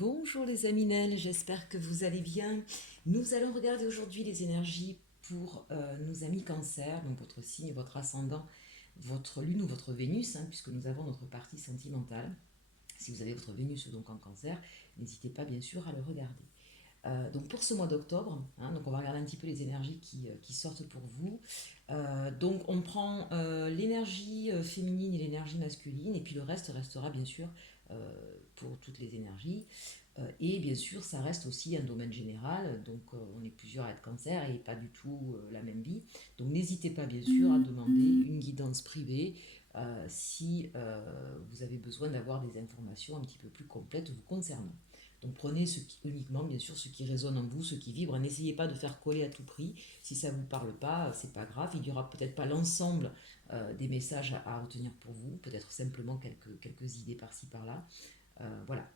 Bonjour les aminelles, j'espère que vous allez bien. Nous allons regarder aujourd'hui les énergies pour nos amis cancer, donc votre signe, votre ascendant, votre lune ou votre Vénus, puisque nous avons notre partie sentimentale. Si vous avez votre Vénus donc en cancer, n'hésitez pas bien sûr à le regarder. Donc pour ce mois d'octobre, donc on va regarder un petit peu les énergies qui sortent pour vous. Donc on prend l'énergie féminine et l'énergie masculine, et puis le reste restera bien sûr pour toutes les énergies. Et bien sûr, ça reste aussi un domaine général, donc on est plusieurs à être cancer et pas du tout la même vie. Donc n'hésitez pas bien sûr à demander une guidance privée si vous avez besoin d'avoir des informations un petit peu plus complètes vous concernant. Donc prenez uniquement bien sûr ce qui résonne en vous, ce qui vibre. N'essayez pas de faire coller à tout prix. Si ça ne vous parle pas, c'est pas grave. Il n'y aura peut-être pas l'ensemble des messages à retenir pour vous, peut-être simplement quelques idées par-ci par-là. Voilà.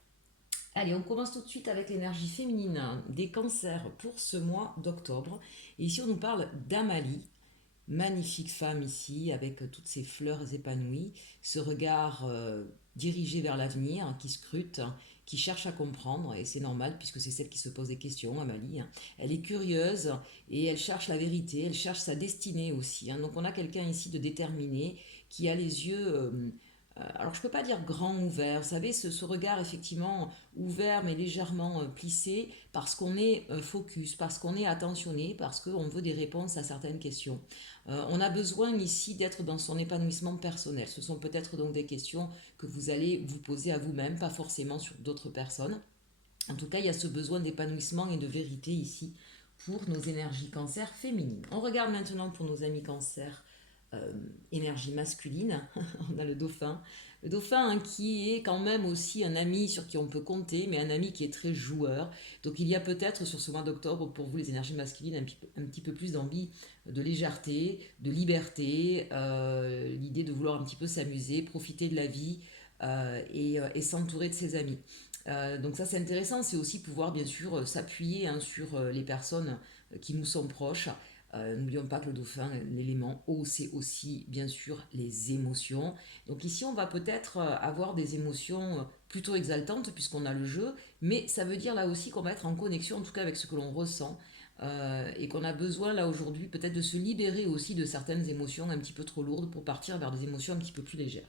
Allez, on commence tout de suite avec l'énergie féminine des cancers pour ce mois d'octobre. Et ici, on nous parle d'Amalie, magnifique femme ici, avec toutes ses fleurs épanouies, ce regard dirigé vers l'avenir, qui scrute, qui cherche à comprendre, et c'est normal puisque c'est celle qui se pose des questions, Amalie. Elle est curieuse et elle cherche la vérité, elle cherche sa destinée aussi. Donc on a quelqu'un ici de déterminé, qui a les yeux alors je peux pas dire grand ouvert, vous savez, ce regard effectivement ouvert mais légèrement plissé parce qu'on est focus, parce qu'on est attentionné, parce qu'on veut des réponses à certaines questions. On a besoin ici d'être dans son épanouissement personnel. Ce sont peut-être donc des questions que vous allez vous poser à vous-même, pas forcément sur d'autres personnes. En tout cas, il y a ce besoin d'épanouissement et de vérité ici pour nos énergies cancer féminines. On regarde maintenant pour nos amis cancer euh, énergie masculine. On a le dauphin. Le dauphin qui est quand même aussi un ami sur qui on peut compter, mais un ami qui est très joueur. Donc il y a peut-être sur ce mois d'octobre pour vous les énergies masculines un petit peu plus d'envie de légèreté, de liberté, l'idée de vouloir un petit peu s'amuser, profiter de la vie et s'entourer de ses amis. Donc ça c'est intéressant, c'est aussi pouvoir bien sûr s'appuyer sur les personnes qui nous sont proches. N'oublions pas que le dauphin, l'élément eau, c'est aussi bien sûr les émotions. Donc ici on va peut-être avoir des émotions plutôt exaltantes puisqu'on a le jeu, mais ça veut dire là aussi qu'on va être en connexion en tout cas avec ce que l'on ressent. Et qu'on a besoin là aujourd'hui peut-être de se libérer aussi de certaines émotions un petit peu trop lourdes pour partir vers des émotions un petit peu plus légères.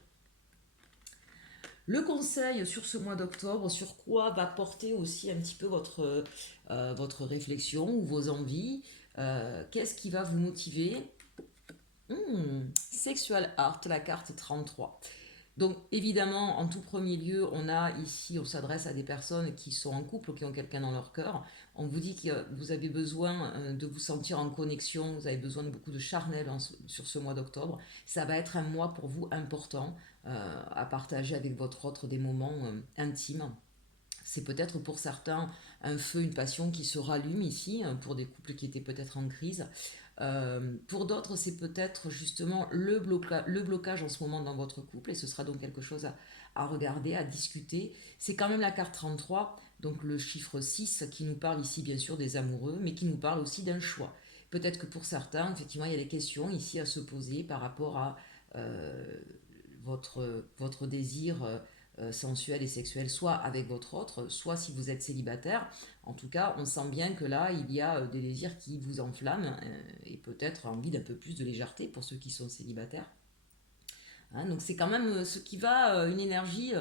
Le conseil sur ce mois d'octobre, sur quoi va porter aussi un petit peu votre réflexion ou vos envies, qu'est-ce qui va vous motiver. Sexual Art, la carte 33. Donc évidemment, en tout premier lieu, on a ici, on s'adresse à des personnes qui sont en couple, qui ont quelqu'un dans leur cœur. On vous dit que vous avez besoin de vous sentir en connexion, vous avez besoin de beaucoup de charnel sur ce mois d'octobre. Ça va être un mois pour vous important à partager avec votre autre des moments intimes. C'est peut-être pour certains un feu, une passion qui se rallume ici, pour des couples qui étaient peut-être en crise. Pour d'autres, c'est peut-être justement le blocage en ce moment dans votre couple, et ce sera donc quelque chose à regarder, à discuter. C'est quand même la carte 33, donc le chiffre 6, qui nous parle ici bien sûr des amoureux, mais qui nous parle aussi d'un choix. Peut-être que pour certains, effectivement, il y a des questions ici à se poser par rapport à euh, votre désir sensuel et sexuel, soit avec votre autre, soit si vous êtes célibataire. En tout cas, on sent bien que là, il y a des désirs qui vous enflamment et peut-être envie d'un peu plus de légèreté pour ceux qui sont célibataires. Donc c'est quand même ce qui va, une énergie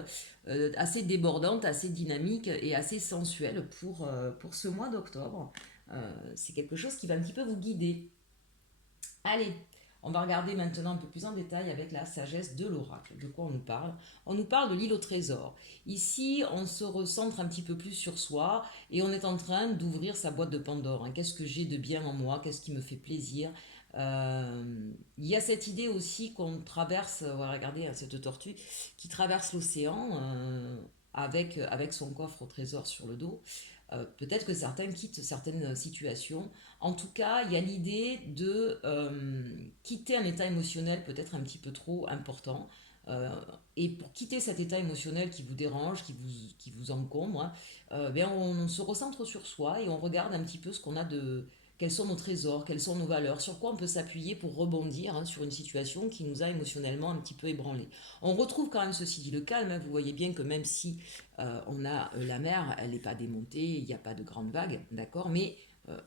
assez débordante, assez dynamique et assez sensuelle pour ce mois d'octobre. C'est quelque chose qui va un petit peu vous guider. Allez, on va regarder maintenant un peu plus en détail avec la sagesse de l'oracle. De quoi on nous parle? On nous parle de l'île au trésor. Ici, on se recentre un petit peu plus sur soi et on est en train d'ouvrir sa boîte de Pandore. Qu'est-ce que j'ai de bien en moi? Qu'est-ce qui me fait plaisir? Il y a cette idée aussi qu'on traverse, on va regarder cette tortue qui traverse l'océan avec son coffre au trésor sur le dos. Peut-être que certains quittent certaines situations. En tout cas, il y a l'idée de quitter un état émotionnel peut-être un petit peu trop important. Euh, et pour quitter cet état émotionnel qui vous dérange, qui vous encombre, bien on se recentre sur soi et on regarde un petit peu ce qu'on a quels sont nos trésors, quelles sont nos valeurs, sur quoi on peut s'appuyer pour rebondir sur une situation qui nous a émotionnellement un petit peu ébranlé. On retrouve quand même, ceci dit, le calme. Vous voyez bien que même si on a la mer, elle n'est pas démontée, il n'y a pas de grandes vagues, d'accord, mais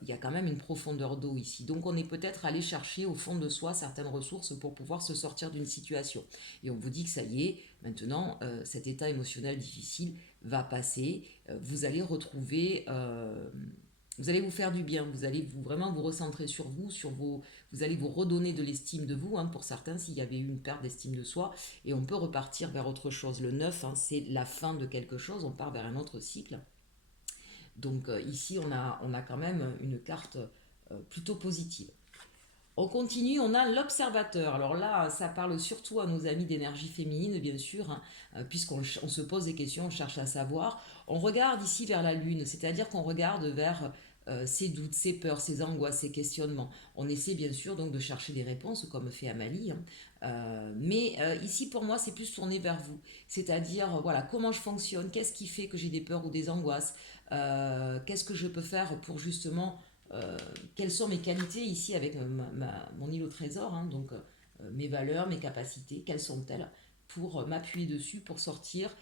il y a quand même une profondeur d'eau ici. Donc on est peut-être allé chercher au fond de soi certaines ressources pour pouvoir se sortir d'une situation. Et on vous dit que ça y est, maintenant, cet état émotionnel difficile va passer. Vous allez retrouver... vous allez vous faire du bien, vous allez vraiment vous recentrer sur vous, vous allez vous redonner de l'estime de vous, pour certains s'il y avait eu une perte d'estime de soi, et on peut repartir vers autre chose. Le 9, c'est la fin de quelque chose, on part vers un autre cycle. Donc ici, on a quand même une carte plutôt positive. On continue, on a l'observateur. Alors là, ça parle surtout à nos amis d'énergie féminine, bien sûr, puisqu'on se pose des questions, on cherche à savoir. On regarde ici vers la Lune, c'est-à-dire qu'on regarde vers ses doutes, ses peurs, ses angoisses, ses questionnements. On essaie bien sûr donc de chercher des réponses, comme fait Amalie. Mais ici, pour moi, c'est plus tourné vers vous. C'est-à-dire, voilà, comment je fonctionne, qu'est-ce qui fait que j'ai des peurs ou des angoisses, qu'est-ce que je peux faire pour justement quelles sont mes qualités ici avec mon îlot trésor, donc mes valeurs, mes capacités, quelles sont-elles pour m'appuyer dessus, pour sortir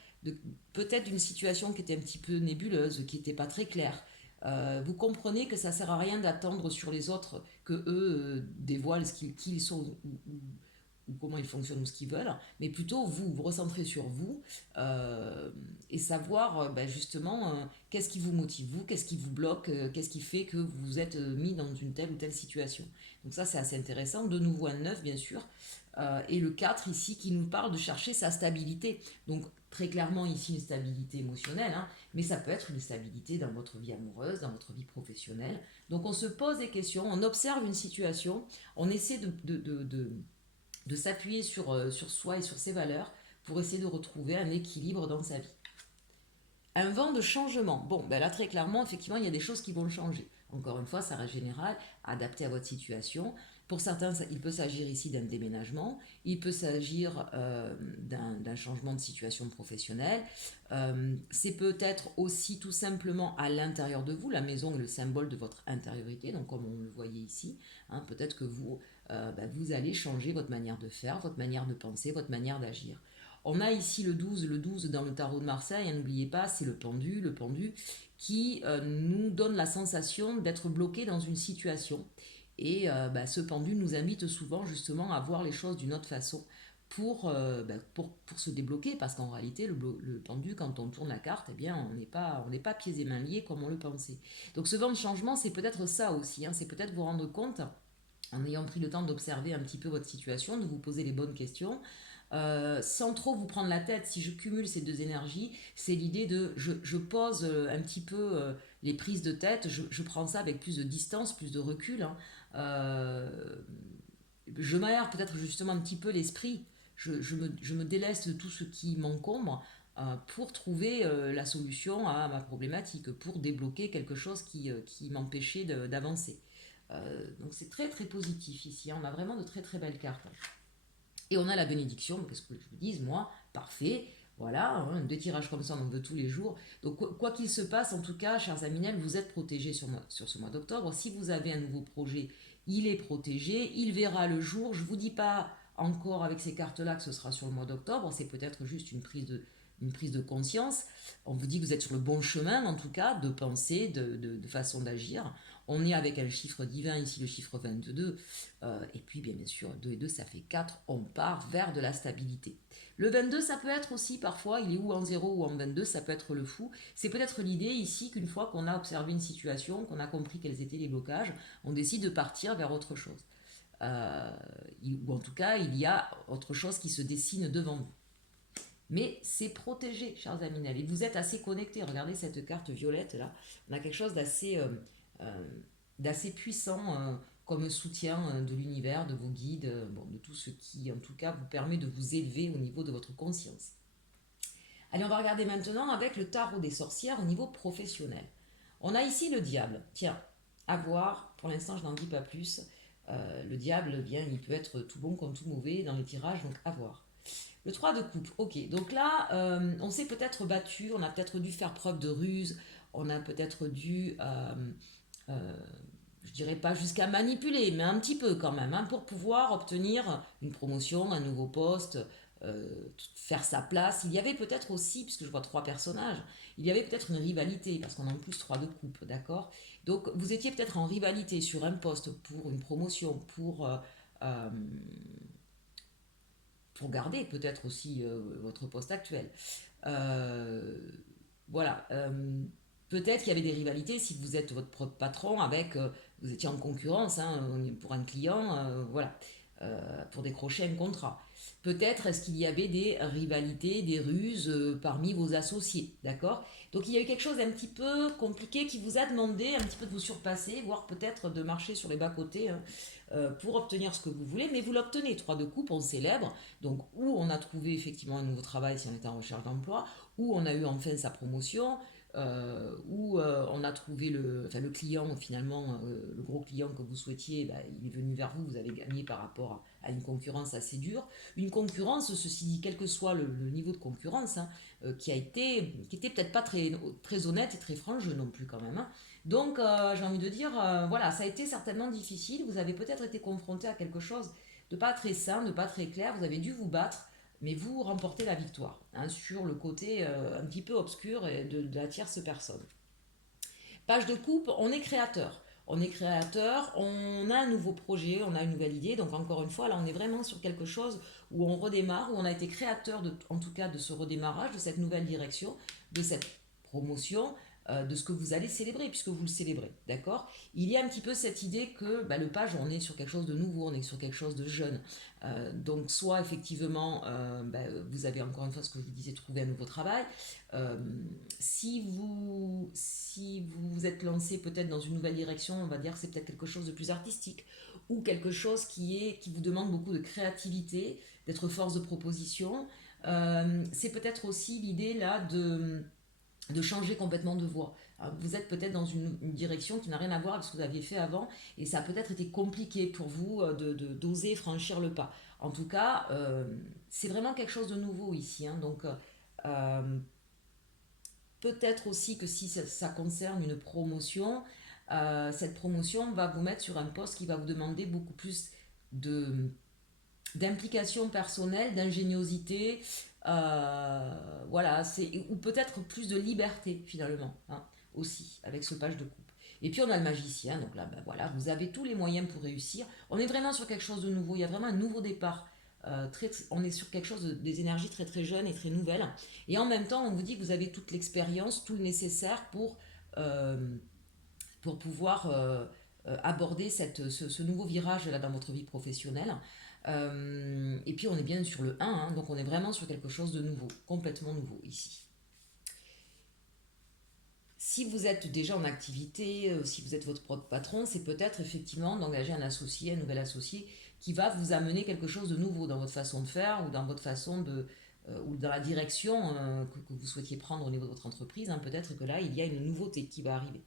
peut-être d'une situation qui était un petit peu nébuleuse, qui n'était pas très claire. Vous comprenez que ça ne sert à rien d'attendre sur les autres que eux dévoilent qui ils sont ou comment ils fonctionnent ou ce qu'ils veulent, mais plutôt vous recentrez sur vous et savoir justement qu'est-ce qui vous motive, vous, qu'est-ce qui vous bloque, qu'est-ce qui fait que vous vous êtes mis dans une telle ou telle situation. Donc ça c'est assez intéressant, de nouveau un 9 bien sûr, et le 4 ici qui nous parle de chercher sa stabilité. Donc très clairement ici une stabilité émotionnelle, mais ça peut être une stabilité dans votre vie amoureuse, dans votre vie professionnelle. Donc on se pose des questions, on observe une situation, on essaie de s'appuyer sur soi et sur ses valeurs pour essayer de retrouver un équilibre dans sa vie. Un vent de changement. Bon, là très clairement, effectivement, il y a des choses qui vont changer. Encore une fois, ça reste général, adapté à votre situation. Pour certains, il peut s'agir ici d'un déménagement, il peut s'agir d'un changement de situation professionnelle. C'est peut-être aussi tout simplement à l'intérieur de vous, la maison est le symbole de votre intériorité, donc comme on le voyait ici, peut-être que vous allez changer votre manière de faire, votre manière de penser, votre manière d'agir. On a ici le 12 dans le tarot de Marseille, n'oubliez pas, c'est le pendu qui nous donne la sensation d'être bloqué dans une situation. Et ce pendu nous invite souvent justement à voir les choses d'une autre façon pour se débloquer, parce qu'en réalité, le pendu, quand on tourne la carte, on n'est pas pieds et mains liés comme on le pensait. Donc ce vent de changement, c'est peut-être ça aussi, c'est peut-être vous rendre compte, en ayant pris le temps d'observer un petit peu votre situation, de vous poser les bonnes questions, sans trop vous prendre la tête. Si je cumule ces deux énergies, c'est l'idée de je pose un petit peu les prises de tête, je prends ça avec plus de distance, plus de recul. Je m'aère peut-être justement un petit peu l'esprit, je me déleste de tout ce qui m'encombre pour trouver la solution à ma problématique, pour débloquer quelque chose qui m'empêchait d'avancer. Donc c'est très très positif ici, on a vraiment de très très belles cartes. Et on a la bénédiction, qu'est-ce que je vous dise, moi, parfait, voilà, deux tirages comme ça, on en veut tous les jours. Donc, quoi qu'il se passe, en tout cas, chers Aminel, vous êtes protégés sur ce mois d'octobre. Si vous avez un nouveau projet, il est protégé, il verra le jour. Je ne vous dis pas encore avec ces cartes-là que ce sera sur le mois d'octobre, c'est peut-être juste une prise de conscience. On vous dit que vous êtes sur le bon chemin, en tout cas, de penser, de façon d'agir. On est avec un chiffre divin, ici le chiffre 22, et puis bien sûr, 2 et 2, ça fait 4, on part vers de la stabilité. Le 22, ça peut être aussi, parfois, il est ou en 0 ou en 22, ça peut être le fou. C'est peut-être l'idée ici qu'une fois qu'on a observé une situation, qu'on a compris quels étaient les blocages, on décide de partir vers autre chose. Ou en tout cas, il y a autre chose qui se dessine devant vous. Mais c'est protégé, chers Aminel, et vous êtes assez connectés. Regardez cette carte violette là, on a quelque chose d'assez puissant comme soutien de l'univers, de vos guides, de tout ce qui en tout cas vous permet de vous élever au niveau de votre conscience. Allez, on va regarder maintenant avec le tarot des sorcières au niveau professionnel. On a ici le diable. Tiens, à voir, pour l'instant je n'en dis pas plus. Le diable, il peut être tout bon comme tout mauvais dans les tirages, donc à voir. Le 3 de coupe, ok. Donc là, on s'est peut-être battu, on a peut-être dû faire preuve de ruse, on a peut-être dû je dirais pas jusqu'à manipuler, mais un petit peu quand même, hein, pour pouvoir obtenir une promotion, un nouveau poste, euh, faire sa place. Il y avait peut-être aussi, puisque je vois trois personnages, il y avait peut-être une rivalité, parce qu'on a en plus trois de coupe, d'accord. Donc vous étiez peut-être en rivalité sur un poste pour une promotion, euh, pour garder peut-être aussi votre poste actuel. Euh, voilà. Peut-être qu'il y avait des rivalités si vous êtes votre propre patron avec, vous étiez en concurrence, hein, pour un client, voilà, pour décrocher un contrat. Peut-être est-ce qu'il y avait des rivalités, des ruses parmi vos associés, d'accord. Donc il y a eu quelque chose d'un petit peu compliqué qui vous a demandé un petit peu de vous surpasser, voire peut-être de marcher sur les bas-côtés, hein, pour obtenir ce que vous voulez, mais vous l'obtenez. Trois de coupe, on célèbre, donc où on a trouvé effectivement un nouveau travail si on était en recherche d'emploi, où on a eu enfin sa promotion, où on a trouvé le client finalement, le gros client que vous souhaitiez, bah, il est venu vers vous, vous avez gagné par rapport à une concurrence assez dure. Une concurrence, ceci dit, quel que soit le niveau de concurrence, hein, qui était peut-être pas très honnête et très franche non plus quand même, hein. Donc j'ai envie de dire, voilà, ça a été certainement difficile, vous avez peut-être été confronté à quelque chose de pas très sain, de pas très clair, vous avez dû vous battre, mais vous remportez la victoire, hein, sur le côté un petit peu obscur de la tierce personne. Page de coupe, on est créateur. On est créateur, on a un nouveau projet, on a une nouvelle idée. Donc encore une fois, là, on est vraiment sur quelque chose où on redémarre, où on a été créateur, en tout cas, de ce redémarrage, de cette nouvelle direction, de cette promotion, de ce que vous allez célébrer, puisque vous le célébrez, d'accord. Il y a un petit peu cette idée que bah, le page, on est sur quelque chose de nouveau, on est sur quelque chose de jeune. Donc soit effectivement, bah, vous avez encore une fois ce que je vous disais, trouvé un nouveau travail. Euh, si vous vous êtes lancé peut-être dans une nouvelle direction, on va dire que c'est peut-être quelque chose de plus artistique ou quelque chose qui vous demande beaucoup de créativité, d'être force de proposition. C'est peut-être aussi l'idée là de changer complètement de voie. Vous êtes peut-être dans une direction qui n'a rien à voir avec ce que vous aviez fait avant et ça a peut-être été compliqué pour vous d'oser franchir le pas. En tout cas, c'est vraiment quelque chose de nouveau ici, hein. Donc, euh, peut-être aussi que si ça concerne une promotion, cette promotion va vous mettre sur un poste qui va vous demander beaucoup plus de d'implication personnelle, d'ingéniosité, voilà, ou peut-être plus de liberté finalement, hein, aussi, avec ce page de coupe. Et puis on a le magicien, donc là, ben voilà, vous avez tous les moyens pour réussir. On est vraiment sur quelque chose de nouveau, il y a vraiment un nouveau départ. On est sur quelque chose des énergies très très jeunes et très nouvelles. Et en même temps, on vous dit que vous avez toute l'expérience, tout le nécessaire euh, pour pouvoir aborder ce nouveau virage là dans votre vie professionnelle. Et puis on est bien sur le 1, hein, donc on est vraiment sur quelque chose de nouveau, complètement nouveau ici. Si vous êtes déjà en activité, si vous êtes votre propre patron, c'est peut-être effectivement d'engager un associé, un nouvel associé, qui va vous amener quelque chose de nouveau dans votre façon de faire ou dans votre façon ou dans la direction que vous souhaitiez prendre au niveau de votre entreprise, hein. Peut-être que là, il y a une nouveauté qui va arriver.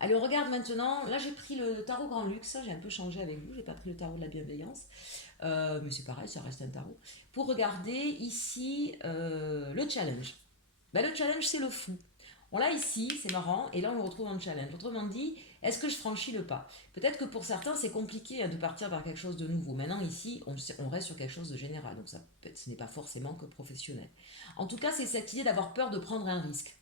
Allez, on regarde maintenant. Là, j'ai pris le tarot Grand Luxe. J'ai un peu changé avec vous. J'ai pas pris le tarot de la bienveillance. Mais c'est pareil, ça reste un tarot. Pour regarder ici le challenge. Ben, le challenge, c'est le fou. On l'a ici, c'est marrant, et là on le retrouve en challenge. Autrement dit, est-ce que je franchis le pas? Peut-être que pour certains, c'est compliqué, hein, de partir vers quelque chose de nouveau. Maintenant, ici, on reste sur quelque chose de général, donc ce n'est pas forcément que professionnel. En tout cas, c'est cette idée d'avoir peur de prendre un risque.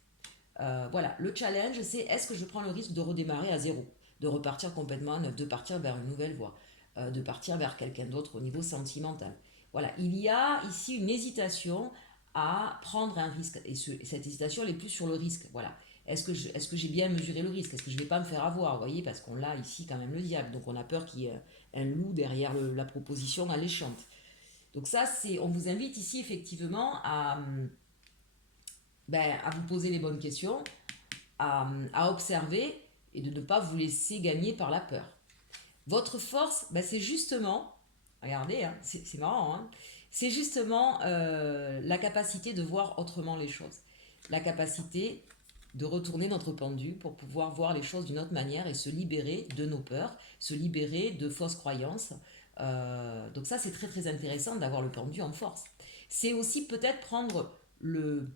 Voilà, le challenge, c'est est-ce que je prends le risque de redémarrer à zéro, de repartir complètement à neuf, de partir vers une nouvelle voie, de partir vers quelqu'un d'autre au niveau sentimental. Voilà, il y a ici une hésitation à prendre un risque. Et cette hésitation, elle est plus sur le risque. Voilà. Est-ce que j'ai bien mesuré le risque? Est-ce que je ne vais pas me faire avoir? Vous voyez, parce qu'on a ici quand même le diable. Donc on a peur qu'il y ait un loup derrière la proposition alléchante. Donc ça, on vous invite ici effectivement à vous poser les bonnes questions, à observer et de ne pas vous laisser gagner par la peur. Votre force, c'est justement, regardez, hein, c'est marrant, hein, c'est justement la capacité de voir autrement les choses. La capacité de retourner notre pendu pour pouvoir voir les choses d'une autre manière et se libérer de nos peurs, se libérer de fausses croyances. Donc ça, c'est très très intéressant d'avoir le pendu en force. C'est aussi peut-être prendre le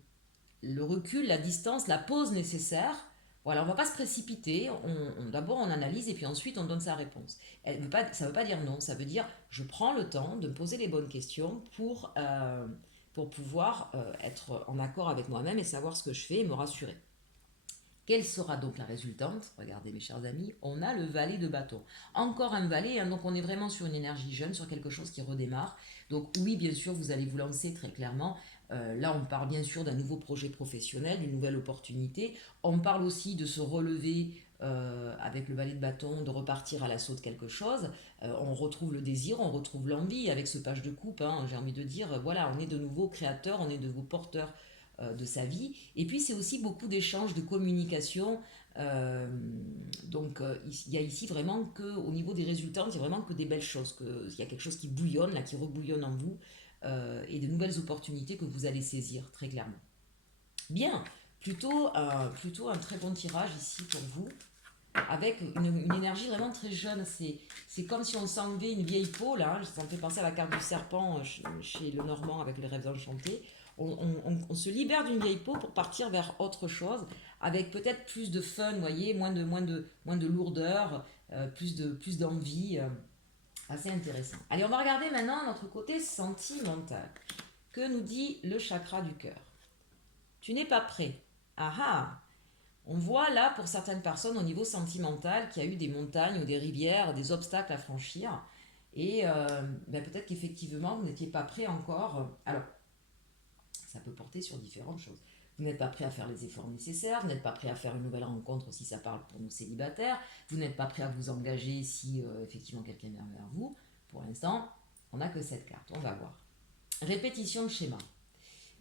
recul, la distance, la pause nécessaire, Voilà, on ne va pas se précipiter. D'abord, on analyse et puis ensuite, on donne sa réponse. Ça ne veut pas dire non. Ça veut dire je prends le temps de me poser les bonnes questions pour pouvoir être en accord avec moi-même et savoir ce que je fais et me rassurer. Quelle sera donc la résultante? Regardez mes chers amis, on a le valet de bâton. Encore un valet, hein, donc on est vraiment sur une énergie jeune, sur quelque chose qui redémarre. Donc oui, bien sûr, vous allez vous lancer très clairement. Là, on parle bien sûr d'un nouveau projet professionnel, d'une nouvelle opportunité. On parle aussi de se relever avec le valet de bâton, de repartir à l'assaut de quelque chose. On retrouve le désir, on retrouve l'envie avec ce page de coupe. Hein, j'ai envie de dire, voilà, on est de nouveau créateur, on est de nouveau porteur de sa vie. Et puis c'est aussi beaucoup d'échanges, de communication. Euh, il y a ici vraiment que, au niveau des résultats, il y a vraiment que des belles choses. Il y a quelque chose qui bouillonne, là, qui rebouillonne en vous, et de nouvelles opportunités que vous allez saisir très clairement. Bien, plutôt un très bon tirage ici pour vous, avec une énergie vraiment très jeune. C'est comme si on s'enlevait une vieille peau, là. Ça me fait penser à la carte du serpent chez le Normand avec les rêves enchantés. On se libère d'une vieille peau pour partir vers autre chose, avec peut-être plus de fun, vous voyez, moins de lourdeur, plus d'envie. Assez intéressant. Allez, on va regarder maintenant notre côté sentimental. Que nous dit le chakra du cœur? Tu n'es pas prêt. Ah ah. On voit là, pour certaines personnes, au niveau sentimental, qu'il y a eu des montagnes ou des rivières, des obstacles à franchir. Et peut-être qu'effectivement, vous n'étiez pas prêt encore. Alors, ça peut porter sur différentes choses. Vous n'êtes pas prêt à faire les efforts nécessaires, vous n'êtes pas prêt à faire une nouvelle rencontre si ça parle pour nos célibataires, vous n'êtes pas prêt à vous engager si effectivement quelqu'un vient vers vous. Pour l'instant, on n'a que cette carte, on va voir. Répétition de schéma.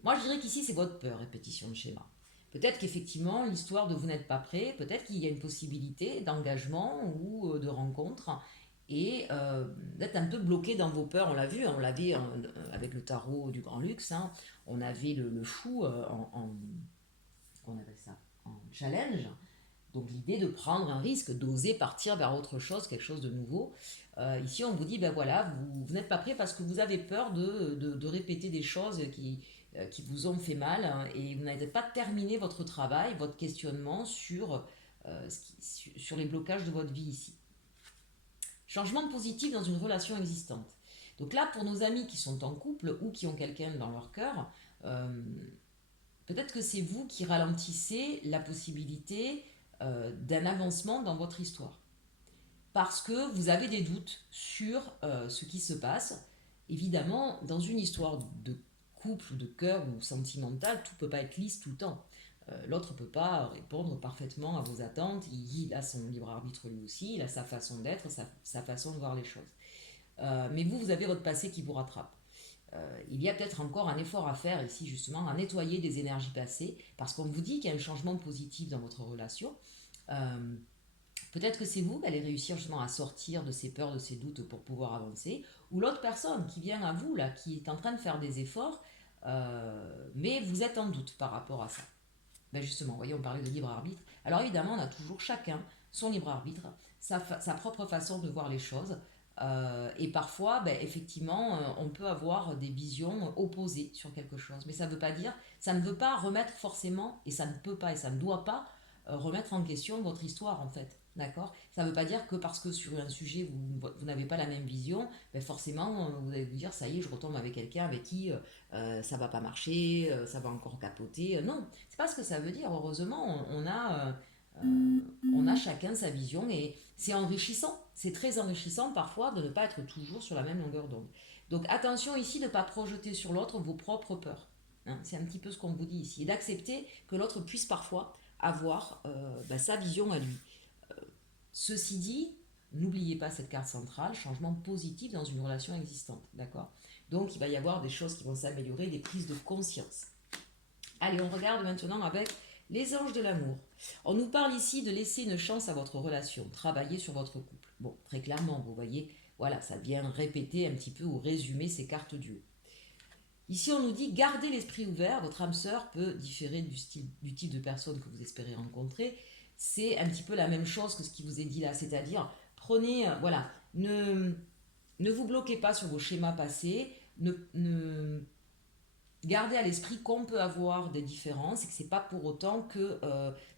Moi, je dirais qu'ici, c'est votre peur, répétition de schéma. Peut-être qu'effectivement, l'histoire de vous n'êtes pas prêt, peut-être qu'il y a une possibilité d'engagement ou de rencontre et d'être un peu bloqué dans vos peurs. On l'a vu, on l'avait avec le tarot du Grand Luxe, hein, on avait le fou on appelle ça, en challenge. Donc l'idée de prendre un risque, d'oser partir vers autre chose, quelque chose de nouveau. Ici, on vous dit, ben voilà, vous n'êtes pas prêt parce que vous avez peur de répéter des choses qui vous ont fait mal, hein, et vous n'avez pas terminé votre travail, votre questionnement sur les blocages de votre vie ici. Changement positif dans une relation existante. Donc là, pour nos amis qui sont en couple ou qui ont quelqu'un dans leur cœur, euh, peut-être que c'est vous qui ralentissez la possibilité d'un avancement dans votre histoire. Parce que vous avez des doutes sur ce qui se passe. Évidemment, dans une histoire de couple, de cœur ou sentimentale, tout ne peut pas être lisse tout le temps. L'autre ne peut pas répondre parfaitement à vos attentes. Il a son libre arbitre lui aussi, il a sa façon d'être, sa façon de voir les choses. Mais vous avez votre passé qui vous rattrape. Il y a peut-être encore un effort à faire ici, justement, à nettoyer des énergies passées, parce qu'on vous dit qu'il y a un changement positif dans votre relation. Euh, Peut-être que c'est vous qui allez réussir justement à sortir de ces peurs, de ces doutes pour pouvoir avancer, ou l'autre personne qui vient à vous, là, qui est en train de faire des efforts, mais vous êtes en doute par rapport à ça. Ben justement, vous voyez, on parlait de libre arbitre. Alors évidemment, on a toujours chacun son libre arbitre, sa propre façon de voir les choses. Et parfois, effectivement, on peut avoir des visions opposées sur quelque chose. Mais ça ne veut pas remettre forcément, et ça ne peut pas, et ça ne doit pas remettre en question votre histoire, en fait. D'accord? Ça ne veut pas dire que parce que sur un sujet, vous n'avez pas la même vision, forcément, vous allez vous dire, ça y est, je retombe avec quelqu'un avec qui ça va pas marcher, ça va encore capoter. Non, c'est pas ce que ça veut dire. Heureusement, on a chacun sa vision et c'est enrichissant. C'est très enrichissant parfois de ne pas être toujours sur la même longueur d'onde. Donc attention ici de ne pas projeter sur l'autre vos propres peurs. Hein, c'est un petit peu ce qu'on vous dit ici. Et d'accepter que l'autre puisse parfois avoir sa vision à lui. Ceci dit, n'oubliez pas cette carte centrale, changement positif dans une relation existante. D'accord? Donc il va y avoir des choses qui vont s'améliorer, des prises de conscience. Allez, on regarde maintenant avec les anges de l'amour. On nous parle ici de laisser une chance à votre relation, travailler sur votre couple. Bon, très clairement, vous voyez, voilà, ça vient répéter un petit peu ou résumer ces cartes du haut. Ici, on nous dit gardez l'esprit ouvert, votre âme sœur peut différer du type de personne que vous espérez rencontrer. C'est un petit peu la même chose que ce qui vous est dit là, c'est-à-dire prenez, voilà, ne vous bloquez pas sur vos schémas passés, ne Gardez à l'esprit qu'on peut avoir des différences et que c'est pas pour autant que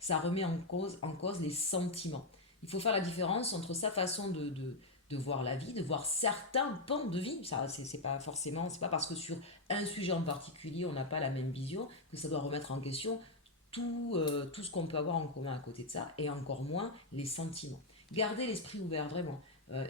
ça remet en cause les sentiments. Il faut faire la différence entre sa façon de voir la vie, de voir certains pans de vie. Ça, c'est pas forcément, c'est pas parce que sur un sujet en particulier on n'a pas la même vision que ça doit remettre en question tout ce qu'on peut avoir en commun à côté de ça, et encore moins les sentiments. Gardez l'esprit ouvert, vraiment.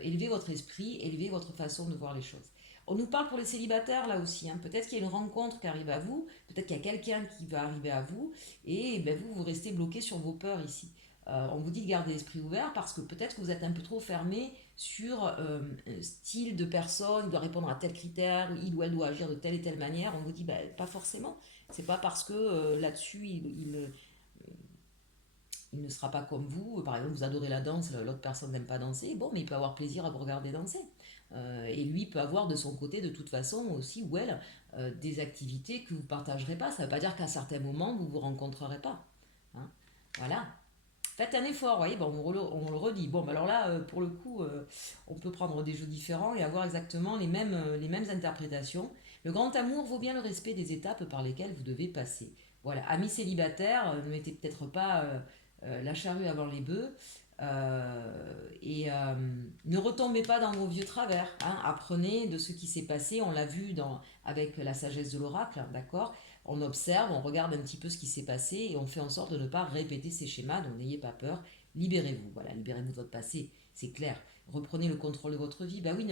Élevez votre esprit, élevez votre façon de voir les choses. On nous parle pour les célibataires là aussi, hein. Peut-être qu'il y a une rencontre qui arrive à vous, peut-être qu'il y a quelqu'un qui va arriver à vous, et ben, vous restez bloqué sur vos peurs ici. On vous dit de garder l'esprit ouvert parce que peut-être que vous êtes un peu trop fermé sur un style de personne, il doit répondre à tel critère, il ou elle doit agir de telle et telle manière. On vous dit ben, pas forcément. C'est pas parce que là-dessus il ne sera pas comme vous. Par exemple, vous adorez la danse, l'autre personne n'aime pas danser. Bon, mais il peut avoir plaisir à vous regarder danser. Et lui peut avoir de son côté, de toute façon, aussi, ou elle, des activités que vous ne partagerez pas. Ça ne veut pas dire qu'à certains moments, vous ne vous rencontrerez pas. Hein. Voilà. Faites un effort, vous voyez, bon, on le redit. Bon, bah alors là, pour le coup, on peut prendre des jeux différents et avoir exactement les mêmes interprétations. Le grand amour vaut bien le respect des étapes par lesquelles vous devez passer. Voilà, amis célibataires, ne mettez peut-être pas la charrue avant les bœufs. Et ne retombez pas dans vos vieux travers. Hein. Apprenez de ce qui s'est passé. On l'a vu avec la sagesse de l'oracle, d'accord. On observe, on regarde un petit peu ce qui s'est passé et on fait en sorte de ne pas répéter ces schémas. Donc n'ayez pas peur. Libérez-vous. Voilà, libérez-vous de votre passé. C'est clair. Reprenez le contrôle de votre vie. Ben oui,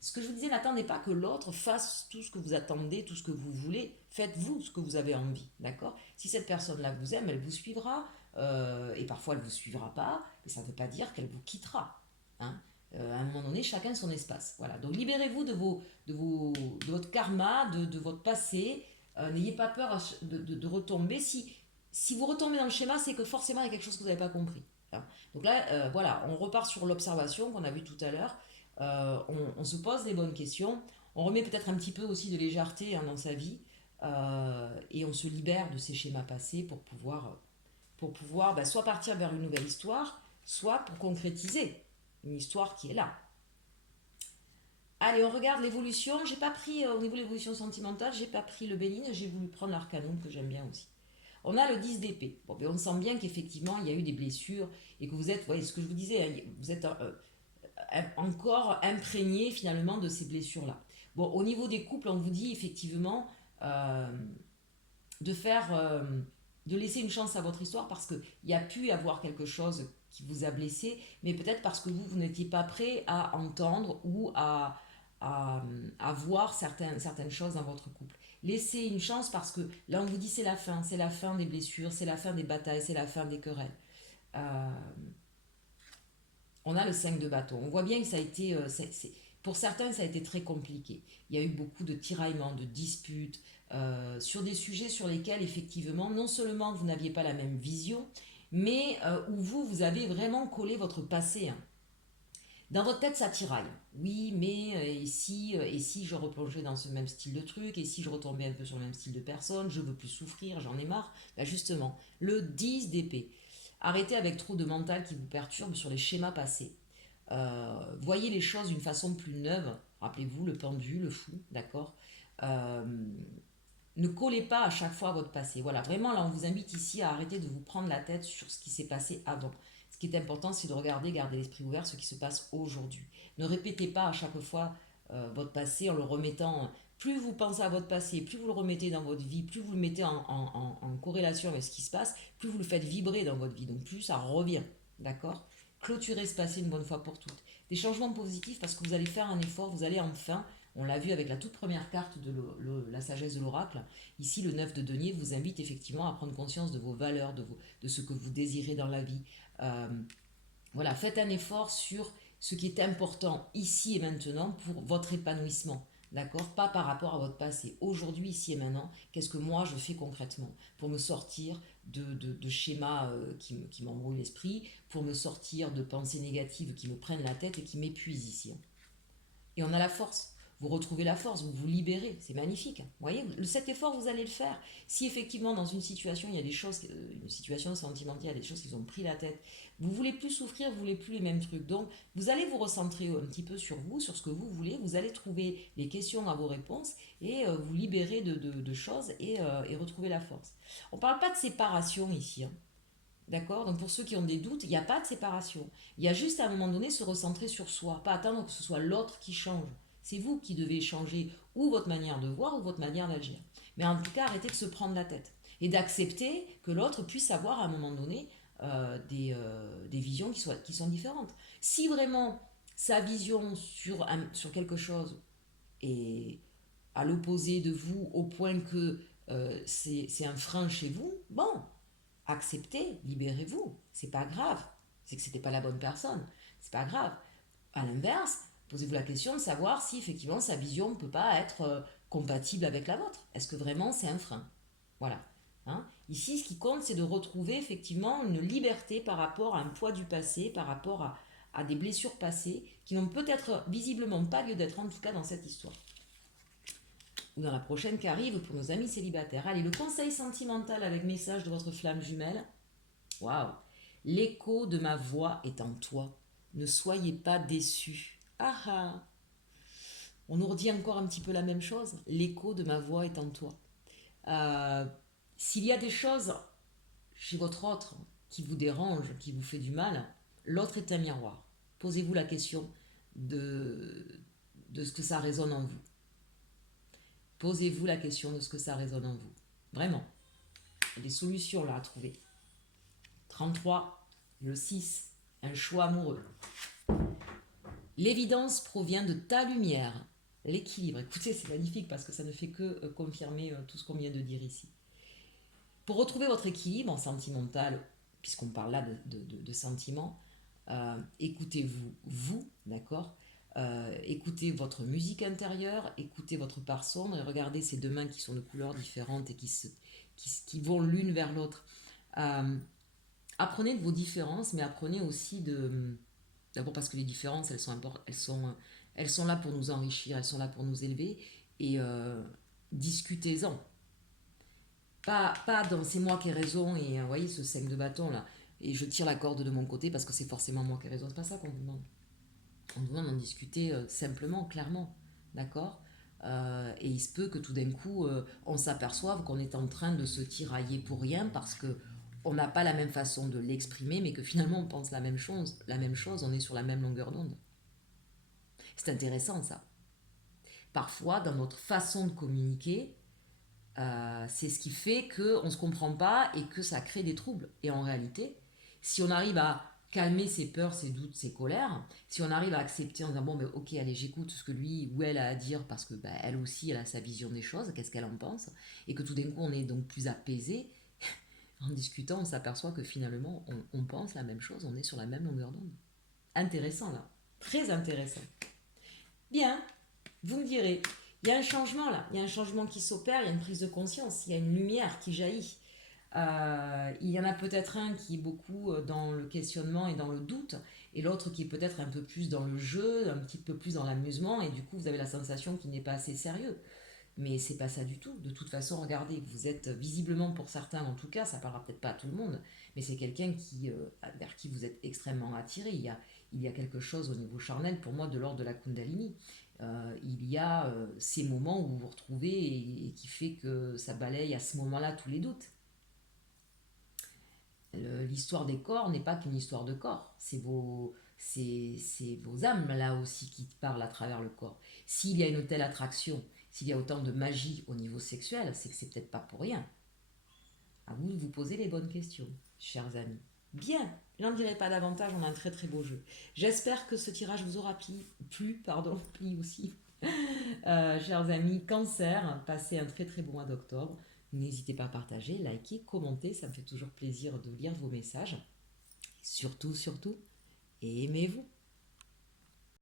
ce que je vous disais, n'attendez pas que l'autre fasse tout ce que vous attendez, tout ce que vous voulez. Faites-vous ce que vous avez envie, d'accord. Si cette personne-là vous aime, elle vous suivra. Et parfois elle ne vous suivra pas, mais ça ne veut pas dire qu'elle vous quittera. Hein. À un moment donné, chacun son espace. Voilà. Donc libérez-vous de votre karma, de votre passé. N'ayez pas peur de retomber. Si vous retombez dans le schéma, c'est que forcément il y a quelque chose que vous n'avez pas compris. Hein. Donc là, voilà, on repart sur l'observation qu'on a vu tout à l'heure. On se pose les bonnes questions. On remet peut-être un petit peu aussi de légèreté, hein, dans sa vie. Et on se libère de ces schémas passés pour pouvoir bah, soit partir vers une nouvelle histoire, soit pour concrétiser une histoire qui est là. Allez, on regarde l'évolution. J'ai pas pris, au niveau de l'évolution sentimentale, j'ai pas pris le Béline, j'ai voulu prendre l'Arcanum que j'aime bien aussi. On a le 10 d'épée. Bon, ben on sent bien qu'effectivement, il y a eu des blessures et que vous êtes, voyez ce que je vous disais, hein, vous êtes encore imprégné finalement de ces blessures-là. Bon, au niveau des couples, on vous dit effectivement euh, de faire, de laisser une chance à votre histoire parce qu'il y a pu avoir quelque chose qui vous a blessé, mais peut-être parce que vous n'étiez pas prêt à entendre ou à voir certaines choses dans votre couple. Laissez une chance parce que là on vous dit c'est la fin des blessures, c'est la fin des batailles, c'est la fin des querelles. Euh, on a le 5 de bâton. On voit bien que ça a été, pour certains, ça a été très compliqué. Il y a eu beaucoup de tiraillements, de disputes, sur des sujets sur lesquels, effectivement, non seulement vous n'aviez pas la même vision, mais où vous avez vraiment collé votre passé. Hein. Dans votre tête, ça tiraille. Oui, mais et si je replongeais dans ce même style de truc, et si je retombais un peu sur le même style de personne, je veux plus souffrir, j'en ai marre. Ben justement, le 10 d'épée. Arrêtez avec trop de mental qui vous perturbe sur les schémas passés. Voyez les choses d'une façon plus neuve. Rappelez-vous, le pendu, le fou, d'accord. Euh, Ne collez pas à chaque fois à votre passé. Voilà, vraiment, là, on vous invite ici à arrêter de vous prendre la tête sur ce qui s'est passé avant. Ce qui est important, c'est de regarder, garder l'esprit ouvert, ce qui se passe aujourd'hui. Ne répétez pas à chaque fois votre passé en le remettant. Plus vous pensez à votre passé, plus vous le remettez dans votre vie, plus vous le mettez en corrélation avec ce qui se passe, plus vous le faites vibrer dans votre vie. Donc plus ça revient. D'accord. Clôturez ce passé une bonne fois pour toutes. Des changements positifs parce que vous allez faire un effort, vous allez enfin, on l'a vu avec la toute première carte de la sagesse de l'oracle, ici le 9 de denier vous invite effectivement à prendre conscience de vos valeurs, de ce que vous désirez dans la vie. Euh, voilà, faites un effort sur ce qui est important ici et maintenant pour votre épanouissement. D'accord. Pas par rapport à votre passé. Aujourd'hui, ici et maintenant, qu'est-ce que moi je fais concrètement pour me sortir de schémas qui m'embrouillent l'esprit, pour me sortir de pensées négatives qui me prennent la tête et qui m'épuisent ici. Et on a la force. vous retrouvez la force, vous vous libérez, c'est magnifique. Vous voyez, cet effort, vous allez le faire. Si effectivement, dans une situation, il y a des choses, une situation sentimentale, il y a des choses qui vous ont pris la tête, vous voulez plus souffrir, vous voulez plus les mêmes trucs. Donc, vous allez vous recentrer un petit peu sur vous, sur ce que vous voulez, vous allez trouver les questions à vos réponses et vous libérer de choses et retrouver la force. On ne parle pas de séparation ici, hein. D'accord? Donc pour ceux qui ont des doutes, il n'y a pas de séparation. Il y a juste à un moment donné se recentrer sur soi, pas attendre que ce soit l'autre qui change. C'est vous qui devez changer ou votre manière de voir ou votre manière d'agir. Mais en tout cas, arrêtez de se prendre la tête et d'accepter que l'autre puisse avoir à un moment donné des visions qui sont différentes. Si vraiment sa vision sur quelque chose est à l'opposé de vous au point que c'est un frein chez vous, bon, acceptez, libérez-vous. C'est pas grave. C'est que c'était pas la bonne personne. C'est pas grave. À l'inverse, posez-vous la question de savoir si effectivement sa vision ne peut pas être compatible avec la vôtre. Est-ce que vraiment c'est un frein? Voilà. Hein. Ici, ce qui compte, c'est de retrouver effectivement une liberté par rapport à un poids du passé, par rapport à des blessures passées qui n'ont peut-être visiblement pas lieu d'être, en tout cas dans cette histoire. Ou dans la prochaine qui arrive pour nos amis célibataires. Allez, le conseil sentimental avec message de votre flamme jumelle. Waouh! L'écho de ma voix est en toi. Ne soyez pas déçus. Ah ah! On nous redit encore un petit peu la même chose. L'écho de ma voix est en toi. Euh, S'il y a des choses chez votre autre qui vous dérangent, qui vous fait du mal, l'autre est un miroir. Posez-vous la question de ce que ça résonne en vous. Posez-vous la question de ce que ça résonne en vous. Vraiment. Il y a des solutions là à trouver. 33, le 6, un choix amoureux. L'évidence provient de ta lumière. L'équilibre. Écoutez, c'est magnifique parce que ça ne fait que confirmer tout ce qu'on vient de dire ici. Pour retrouver votre équilibre en sentimental, puisqu'on parle là de sentiments, écoutez-vous, vous, d'accord? Écoutez votre musique intérieure, écoutez votre part sombre et regardez ces deux mains qui sont de couleurs différentes et qui vont l'une vers l'autre. Apprenez de vos différences, mais apprenez aussi d'abord parce que les différences, elles sont là pour nous enrichir, elles sont là pour nous élever, et discutez-en. Pas dans c'est moi qui ai raison, et vous voyez ce 5 de bâton là, et je tire la corde de mon côté parce que c'est forcément moi qui ai raison, c'est pas ça qu'on vous demande. On vous demande d'en discuter simplement, clairement, d'accord? Et il se peut que tout d'un coup, on s'aperçoive qu'on est en train de se tirailler pour rien parce que on n'a pas la même façon de l'exprimer, mais que finalement on pense la même chose, on est sur la même longueur d'onde. C'est intéressant ça. Parfois, dans notre façon de communiquer, c'est ce qui fait qu'on ne se comprend pas et que ça crée des troubles. Et en réalité, si on arrive à calmer ses peurs, ses doutes, ses colères, si on arrive à accepter en disant bon, ben, ok, allez, j'écoute ce que lui ou elle a à dire parce que ben, elle aussi, elle a sa vision des choses, qu'est-ce qu'elle en pense, et que tout d'un coup, on est donc plus apaisé, en discutant, on s'aperçoit que finalement, on pense la même chose, on est sur la même longueur d'onde. Intéressant là, très intéressant. Bien, vous me direz, il y a un changement là, il y a un changement qui s'opère, il y a une prise de conscience, il y a une lumière qui jaillit. Il y en a peut-être un qui est beaucoup dans le questionnement et dans le doute, et l'autre qui est peut-être un peu plus dans le jeu, un petit peu plus dans l'amusement, et du coup vous avez la sensation qu'il n'est pas assez sérieux. Mais c'est pas ça du tout. De toute façon, regardez, vous êtes visiblement pour certains, en tout cas, ça parlera peut-être pas à tout le monde, mais c'est quelqu'un vers qui vous êtes extrêmement attiré. Il y a quelque chose au niveau charnel, pour moi, de l'ordre de la Kundalini. Il y a ces moments où vous vous retrouvez et qui fait que ça balaye à ce moment-là tous les doutes. L'histoire des corps n'est pas qu'une histoire de corps. C'est vos âmes là aussi qui parlent à travers le corps. S'il y a une telle attraction, s'il y a autant de magie au niveau sexuel, c'est que c'est peut-être pas pour rien. À vous de vous poser les bonnes questions, chers amis. Bien, je n'en dirai pas davantage, on a un très très beau jeu. J'espère que ce tirage vous aura plu aussi. Chers amis, Cancer, passez un très très bon mois d'octobre. N'hésitez pas à partager, liker, commenter, ça me fait toujours plaisir de lire vos messages. Surtout, aimez-vous.